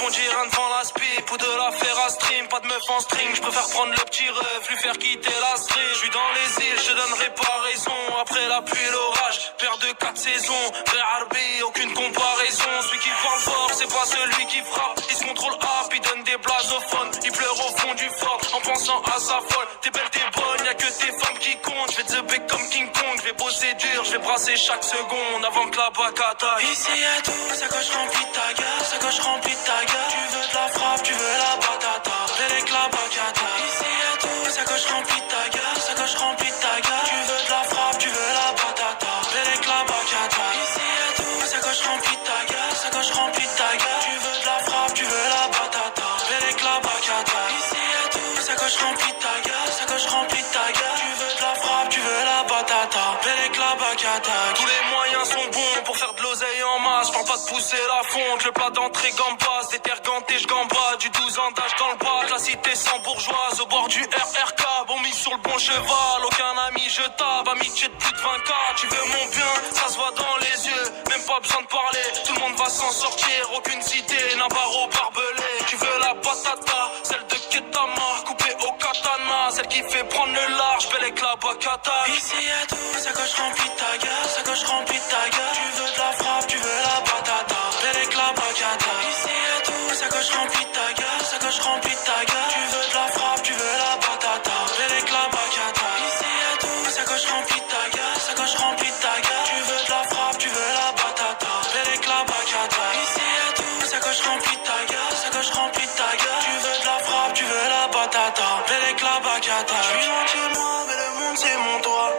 On dirait un devant la spip ou de la faire à stream. Pas de meuf en string, je préfère prendre le petit rêve, lui faire quitter la stream. Je suis dans les îles, je te donnerai pas raison. Après la pluie et l'orage, père de 4 saisons. Vrai Harbi, aucune comparaison. Celui qui parle fort, c'est pas celui qui frappe. Il se contrôle up, il donne des blasophones. Il pleure au fond du fort en pensant à sa folle. T'es belle, t'es bonne, y'a que tes femmes qui comptent. Je vais te bec comme King Kong, je vais bosser dur, je vais brasser chaque seconde avant que la bac attaque. Ici y'a tout, sa coche remplie de ta gueule, sa coche remplie de ta gueule. Tu veux de la frappe, tu veux la batata, avec la bacata. Ici y'a tout, sa coche remplie de ta gueule, sa coche remplie de ta gueule. Tu veux de la frappe, tu veux la batata, avec la bacata. Ici y'a tout, sa coche remplie de ta gueule, sa coche remplie de ta gueule. Tu veux de la frappe, tu veux la batata, avec la bacata. Ici y'a tout, sa coche remplie de ta gueule, sa coche remplie de ta gueule. Tu veux de la frappe, tu veux la batata, avec la bacata. Tous les moyens sont bons pour faire de l'oseille en masse. J'parle pas de pousser la fonte, le plat d'entrée gambas. Des terres gantées, j'gambas, du 12 ans d'âge dans le bas. La cité sans bourgeoise, au bord du RRK. Bon mis sur le bon cheval, aucun ami je tape. Amitié de plus de 20K, tu veux mon bien, ça se voit dans les yeux. Même pas besoin de parler, tout le monde va s'en sortir. Aucune cité, Navarro barbelé. Tu veux la patata, celle de Ketama, coupée au katana. Celle qui fait prendre le large, belle avec la bacata. Ici y'a tout, sa coche remplie de ta gueule, sa coche remplie de ta gueule. Tu veux de la frappe, tu veux la batata, avec la bacata. Ici y'a tout, sa coche remplie de ta gueule, sa coche remplie de ta gueule. Tu veux de la frappe, tu veux la batata, avec la bacata. Ici y'a tout, sa coche remplie de ta gueule, sa coche remplie de ta gueule. Tu veux de la frappe, tu veux la batata, avec la bacata. Ici y'a tout, sa coche remplie de ta gueule, sa coche remplie de ta gueule. Tu veux de la frappe, tu veux la batata, avec la bacata. Je suis loin de chez moi, mais le monde c'est mon toit.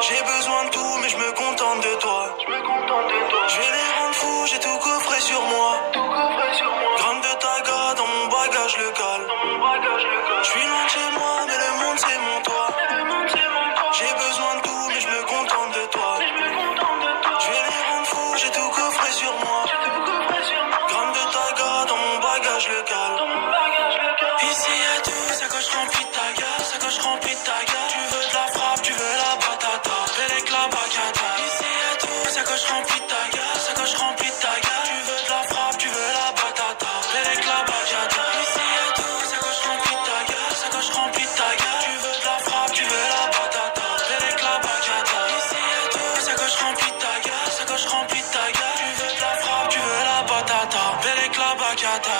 J'ai besoin de tout, mais je me contente de toi. Je vais les rendre fous, j'ai tout coffré sur moi. Gramme de taga dans mon bagage local. Je suis loin de chez moi, mais le monde c'est mon toit. J'ai besoin de tout, mais je me contente de toi. Je vais les rendre fous, j'ai tout coffré sur moi. Gramme de taga dans mon bagage local. Ici y'a tout, sa coche remplie de ta gueule, sa coche remplie de ta gueule. Tu veux de la frappe, tu veux la batata, avec la bacata. Ici y'a tout, sa coche remplie de ta gueule, sa coche remplie de ta gueule. Tu veux de la frappe, tu veux la batata, avec la bacata. Ici y'a tout, sa coche remplie de ta gueule, sa coche remplie de ta gueule. Tu veux de la frappe, tu veux la batata, avec la bacata. Ici y'a tout, sa coche remplie de ta gueule, sa coche remplie de ta gueule. Tu veux de la frappe, tu veux la batata, avec la bacata.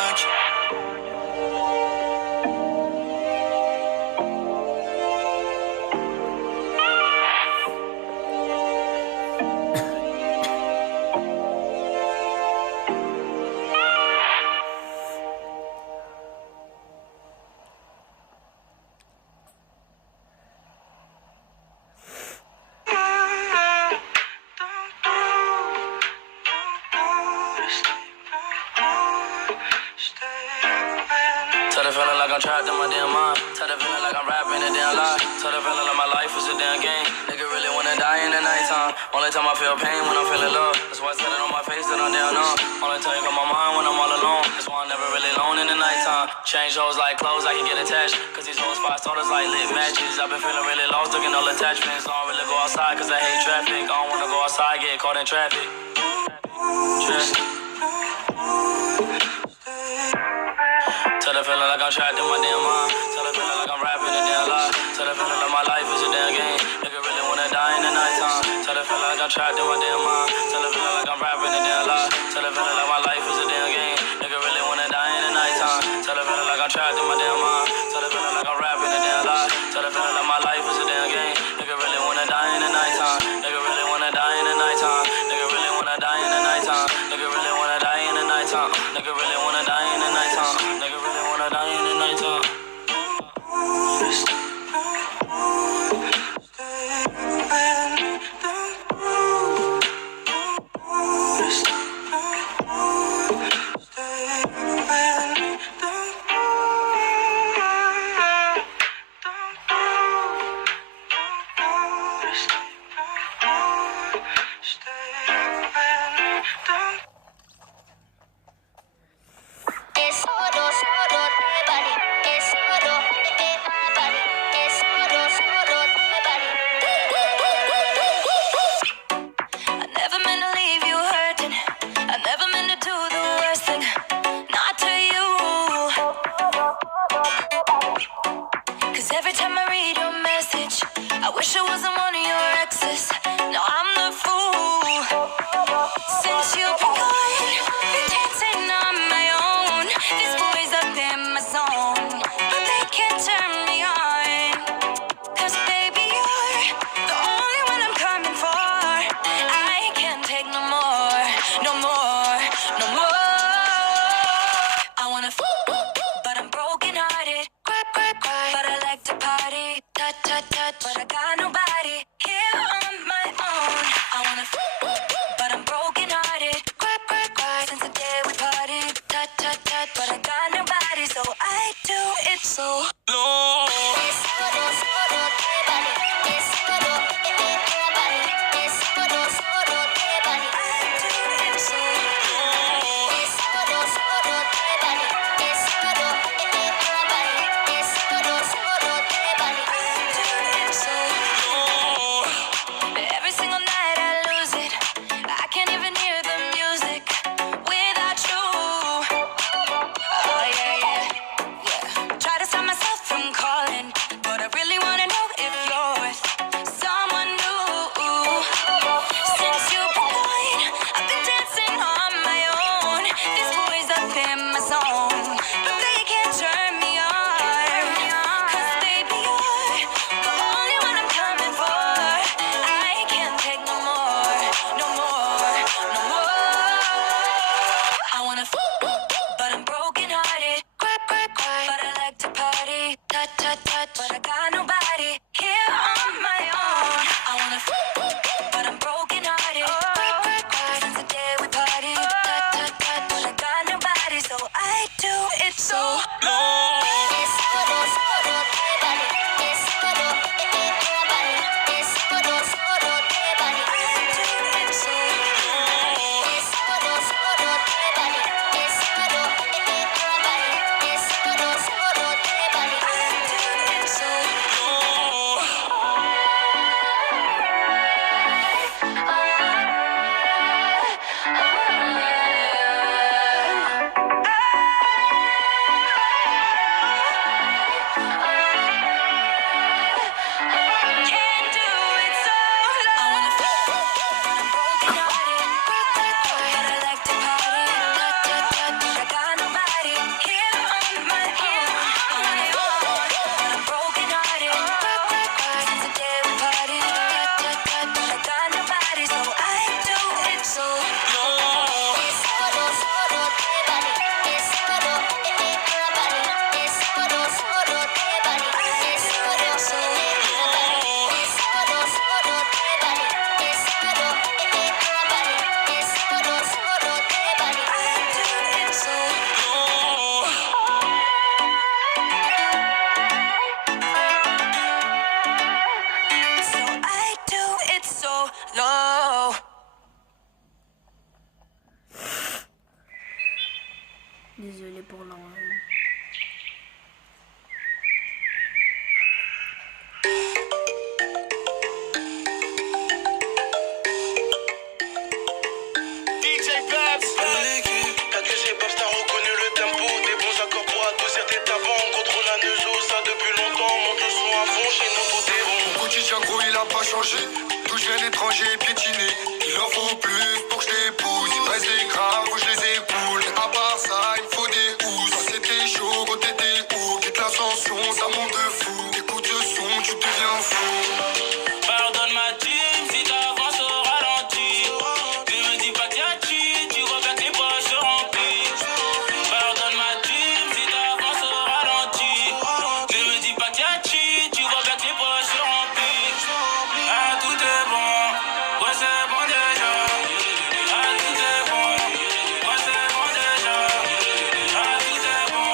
Tell the feeling like I'm trapped in my damn mind. Tell the feeling like I'm rapping a damn lie. Tell the feeling like my life is a damn game. Nigga really wanna die in the nighttime. Only time I feel pain when I'm feeling love. That's why I said it on my face that I'm down on. Only time you got my mind when I'm all alone. That's why I'm never really alone in the nighttime. Change hoes like clothes, I can get attached. Cause these hoes five starters like lit matches. I've been feeling really lost, looking all attachments. I don't really go outside cause I hate traffic. I don't wanna go outside, get caught in traffic. Tell the feeling like I'm trapped in my damn mind. Tell the feeling like I'm rapping a damn lie. Tell the feeling like my life is a damn game. Nigga really wanna die in the nighttime. Tell the feeling like I'm trapped in my damn mind. Tell the feeling like I'm rapping a damn lie. Tell the feeling like my life is a damn game. Nigga really wanna die in the nighttime. Tell the feeling like I'm trapped in my damn mind. Tell the feeling like I'm rapping a damn lie. Tell the feeling like my life is a damn game. Nigga really wanna die in the nighttime. Nigga really wanna die in the nighttime. Nigga really wanna die in the nighttime. Nigga really wanna die in the nighttime. Nigga really wanna die in the nighttime. Nigga really wanna die in the nighttime. in my zone, but they can't turn me on. 'Cause baby, you're the only one I'm coming for. I can't take no more, no more, no more. I wanna but I'm broken hearted. But I like to party. Touch, touch, touch. But I got nobody here on my own. I wanna but I'm broken hearted. Since the day we party. Touch, touch, touch. But I got nobody, so I do it so low. Désolé pour l'envoi. DJ Babs, KDG Babs, t'as reconnu le tempo. Des bons accords pour adoucir tes tapants. On contrôle la nezo, ça depuis longtemps. Monte le son à fond, chez nous tout est bon. Mon quotidien gros il a pas changé. D'où je viens d'étranger piétiné. Il en faut plus pour que je l'épouse. Il me reste des graves, faut que je les écoule. À part ça, il me faut des housses. Quand c'était chaud, quand t'étais haut. Quitte l'ascension, ça monte de fou. Écoute ce son, tu deviens fou. Pardonne ma team si t'avances au ralenti. Ne me dis pas tiens tu vois bien que tes poches se remplissent. Pardonne ma team si t'avances au ralenti. Ne me dis pas tiens tu vois bien que tes poches se remplissent. Ah tout est bon, ouais c'est bon déjà. Ah tout est bon, ouais c'est bon déjà. Ah tout est bon,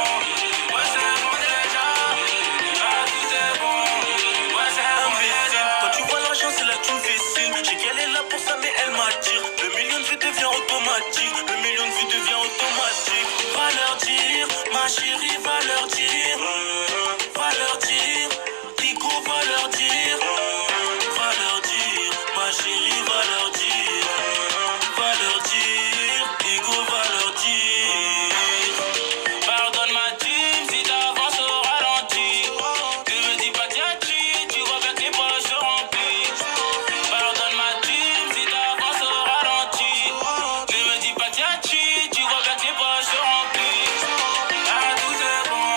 ouais c'est bon déjà. Ah tout est bon, ouais c'est bon déjà. Quand tu vois l'argent c'est là que tu me fais signe. Je sais qu'elle est là pour ça mais elle m'attire. Le million de vues devient automatique. Le million de vues devient automatique. Va leur dire, ma chérie va leur dire. Va leur dire, Tico va leur dire. Va leur dire, ma chérie va leur dire. Va leur dire, Tico va leur dire. Pardonne ma team si t'avances au ralenti. Ne me dis pas tiens tu vois bien que tes poches se remplissent. Pardonne ma team si t'avances au ralenti. Ne me dis pas tiens tu vois bien que tes poches se remplissent. Ah tout est bon,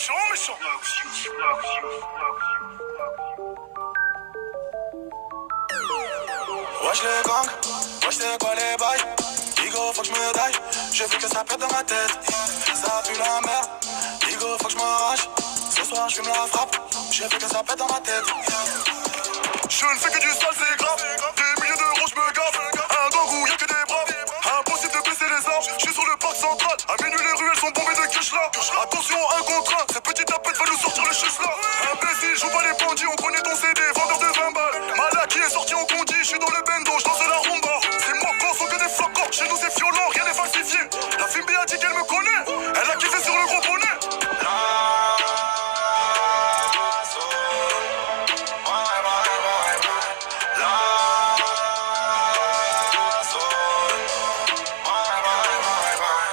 méchant, méchant. Wesh les gangs, wesh c'est quoi les bails? Digo faut que je me daille, je veux que ça pète dans ma tête. Ça pue la merde, Digo faut que je m'arrache. Ce soir je fume la frappe, je veux que ça pète dans ma tête. Je ne fais que du sale, c'est grave. Des milliers d'euros, je me gave. Un gang où y'a que des braves. Impossible de baisser les armes. Je suis sur le parc central. À minuit, les ruelles sont bombées de cash là. Attention, un contre un. Cette petite tapette va nous sortir le chus là. Imbécile, joue pas les bandits. On connaît ton CD, vendeur de 20 balles. Malaki est sorti en condi. Je suis dans le bendo, je danse la rumba. C'est moi qu'on sont que des flocons. Chez nous, c'est violent, rien n'est falsifié. La Fimbi a dit qu'elle me connaît. Elle a kiffé sur le gros bonnet.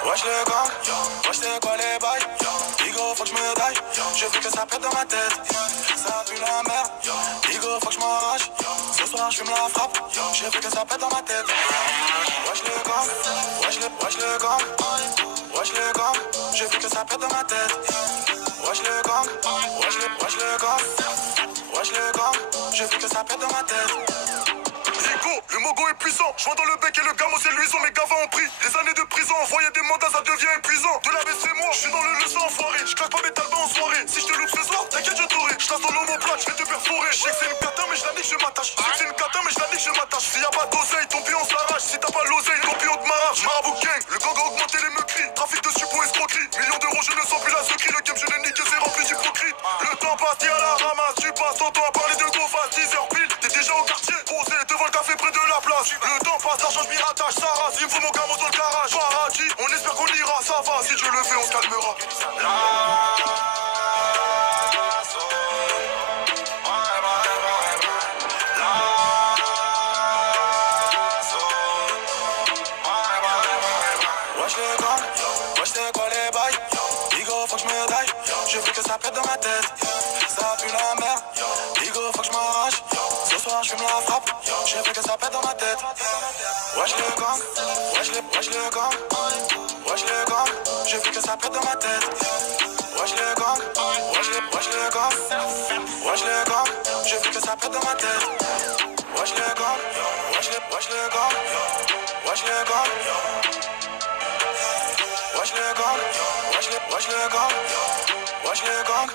Wesh le gang, wesh c'est quoi les bails? Digo faut que je me daille, je veux que ça pète dans ma tête. Ça pue la merde, Digo faut que je m'arrache. Ce soir je fume la frappe, je veux que ça pète dans ma tête. Wesh le gang, wesh le gang, wesh le gang, je veux que ça pète dans ma tête. Wesh le gang, wesh le gang, wesh le gang, je veux que ça pète dans ma tête. Rico, le mogo est puissant. Je vois dans le bec et le gamo c'est luisant. Mes gavas ont pris des années de prison. Envoyer des mandats ça devient épuisant. De la baisse c'est moi, je suis dans le leçon enfoiré. Je claque pas mes talbans en soirée. Si je te loupe ce soir, t'inquiète je t'aurai. Je tasse dans l'homoplate, je vais te perforer. Je sais que c'est une cata mais je la nique, je m'attache. Je sais que c'est une cata mais je la nique, je m'attache. S'il y a pas d'oseille, ton pion s'arrache. Si t'as pas l'oseille, ton pion te m'arrache. Marabout gang, le gang a augmenté les meurtris. Trafic de suppos escroquerie. Millions d'euros, je ne sens plus la secrie. Le game je l'ai niqué, c'est rempli d'hypocrite. Le temps passe, t'es à la ramasse. Tu passes ton temps à parler de go face 10h pile. T'es déjà au quartier, posé devant le café près de la place. Le temps passe, l'argent je m'y rattache, ça rase. Il me faut mon camo dans le garage. Paradis, on espère qu'on ira, ça va. Si Dieu le fait, on se calmera. Wesh les gang, wesh c'est quoi les bails? Digo faut que je me daille, je veux que ça pète dans ma tête. Ça pue la merde, Digo faut que je m'arrache. Ce soir je fume la frappe, je veux que ça pète dans ma tête. Wesh le gang, wesh le gang, wesh le gang, je veux que ça pète dans ma tête. Wesh le gang, wesh le gang, wesh le gang, je veux que ça pète dans ma tête. Wesh le gang, wesh le gang, wesh le gang. Wesh le gang, wesh le gang, wesh le gang.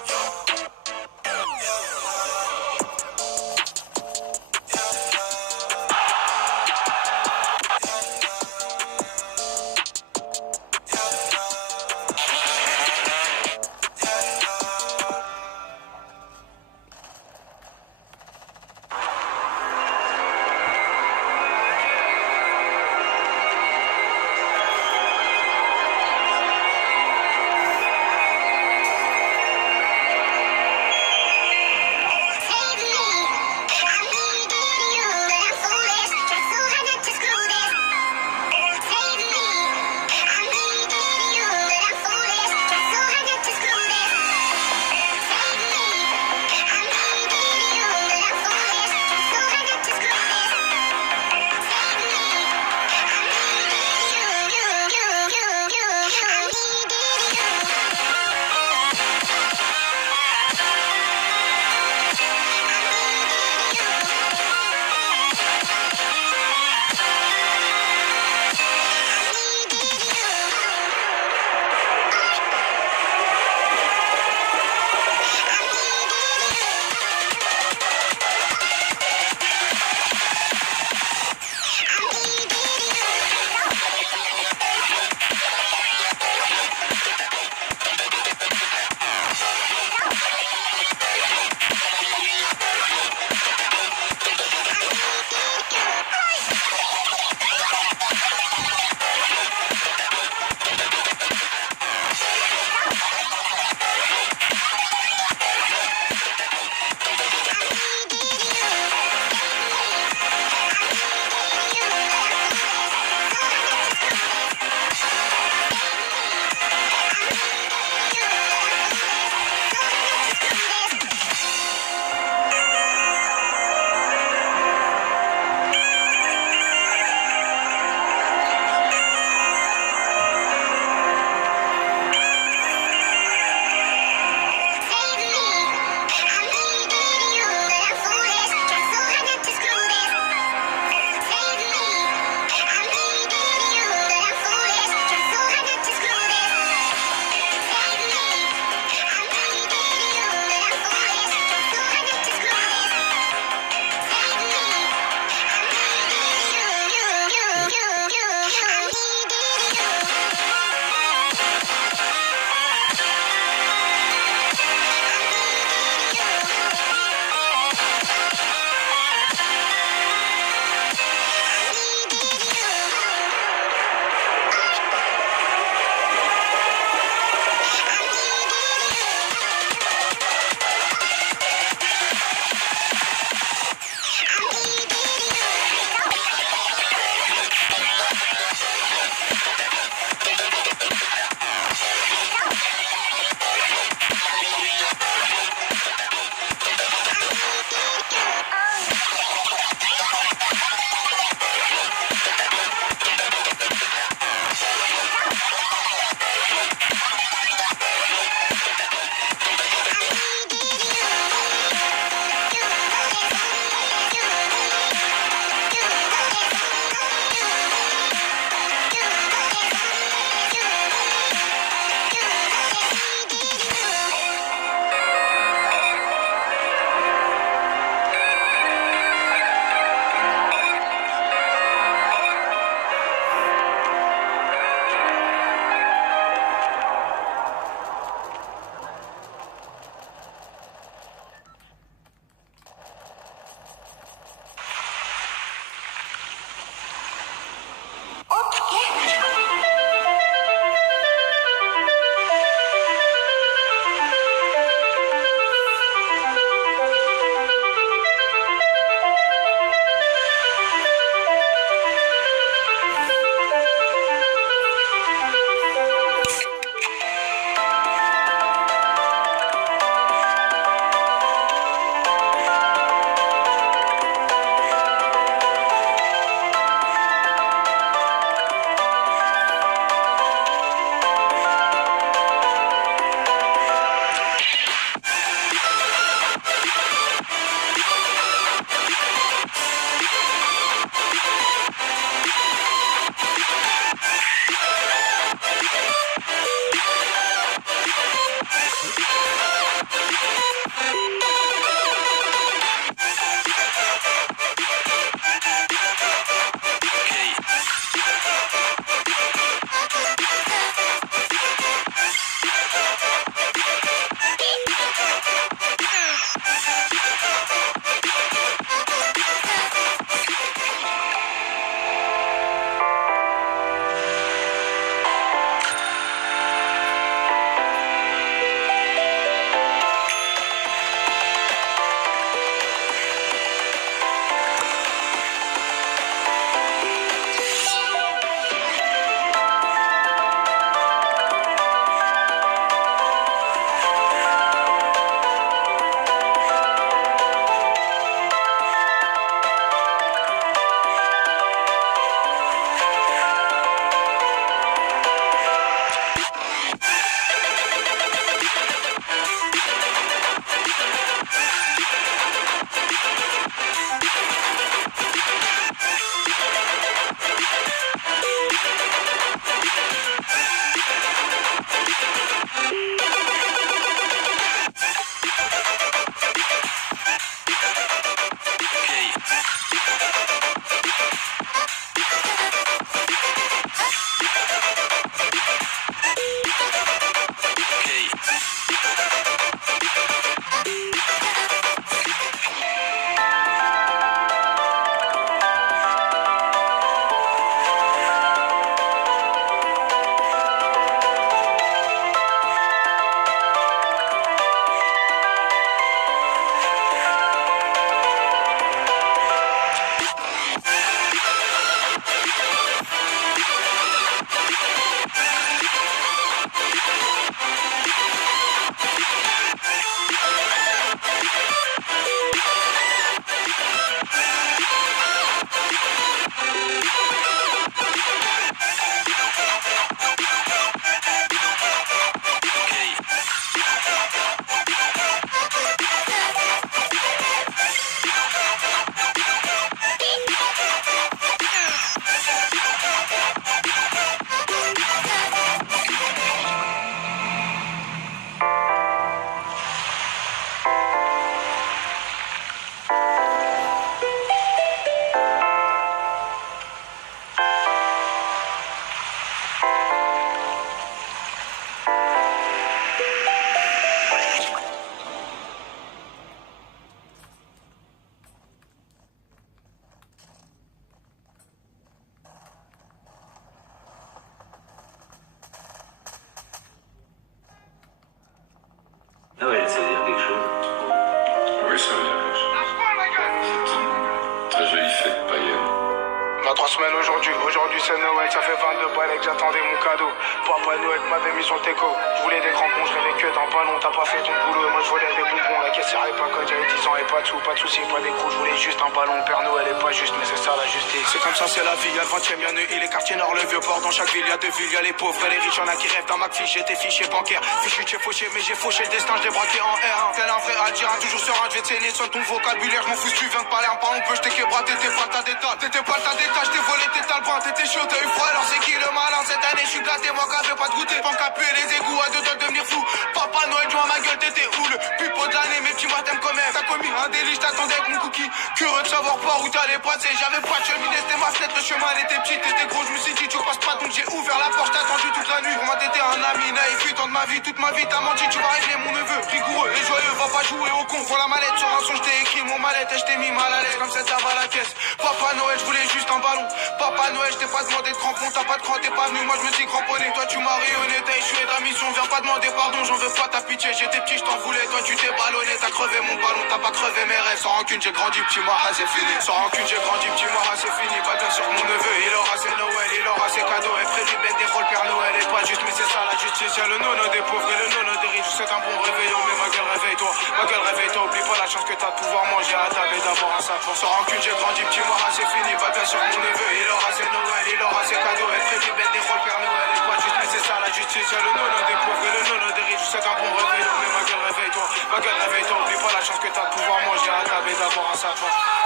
semaine aujourd'hui c'est Noël, ça fait 22 balais que j'attendais mon cadeau. Papa Noël m'avait mis sur le teco. Je voulais des crampons, je rêvais que d'un ballon. T'as pas fait ton boulot, moi je voulais des bonbons. La caissière est pas quand j'avais 10 ans et pas de sous, pas de soucis, pas d'écrou. Je voulais juste un ballon, Père Noël est pas juste, mais c'est ça la justice. C'est comme ça, c'est la vie, y'a le 20ème, y'a Neuilly, les quartiers nord, le vieux port. Dans chaque ville, y'a deux villes, y'a les pauvres et les riches, y'en a qui rêvent d'un McFish. J'étais fiché bancaire, fichu, j'ai fauché, mais j'ai fauché le destin, je l'ai braqué en R1. Tel un vrai Adjira, toujours serein, je vais te saigner sur ton vocabulaire, je m'en fous si tu viens de parler un pas, on peut, je t'ai québra, t'étais pas le tas d'état, t'étais pas le tas d'état, je t'ai volé tes talbans, t'étais chaud, t'as eu froid, alors c'est qui le malin, cette année je suis gâté, moi qu'à fait pas de goûter, pas qu'à puer les égouts, à deux doigts de devenir fou, Papa Noël, joue à ma gueule, t'étais où le pipeau de l'année, mes petits mois t'aimes quand même, t'as commis un délit, je t'attendais avec mon cookie, curieux de savoir par où t'allais passer, j'avais pas de cheminée, c'était ma fenêtre, le chemin elle était petite, t'étais gros, je me suis dit tu passes pas, donc j'ai ouvert la porte, t'as attendu toute la nuit, pour moi t'étais un ami, naïf, tant de ma vie, toute ma vie t'as menti, tu vas régler mon neveu, rigoureux et joyeux, va pas jouer au con, pour la mallette, sur un son je t'ai écrit mon mallette et je t'ai mis mal à l'aise, comme ça va la caisse, Papa Noël, je voulais juste un ballon, Papa Noël, je t'ai pas demandé de crampon, t'as pas de cran, t'es pas venu, moi je me suis cramponné, toi tu m'as rayonné, t'as échoué ta mission, viens pas demander pardon, j'en veux pas ta pitié, j'étais petit, je t'en voulais, toi tu t'es ballonné, t'as crevé mon ballon, t'as pas crevé mes rêves, sans rancune j'ai grandi, petit moi, c'est fini, sans rancune j'ai grandi, petit moi, c'est fini, pas bien sur mon neveu, il aura ses Noël, il aura ses cadeaux, et près du bête des rôles, Père Noël est pas juste, mais c'est ça la justice, y'a le nono des pauvres et le nono des riches, c'est un bon réveillon, mais ma gueule réveille-toi, oublie pas la chance que t'as de pouvoir manger à table et d'avoir un sapin, sans rancune j'ai grandi, petit moi, c'est fini, pas bien sur mon neveu, il aura ses Noël, il aura ses cadeaux, et près du bête des rôles, Père Noël est pas juste, mais c'est ça la justice, y'a le nono des pauvres et le nono des riches, c'est un bon réveillon, mais ma gueule réveille-toi, oublie pas la chance que t'as de pouvoir manger à table et d'avoir un sapin.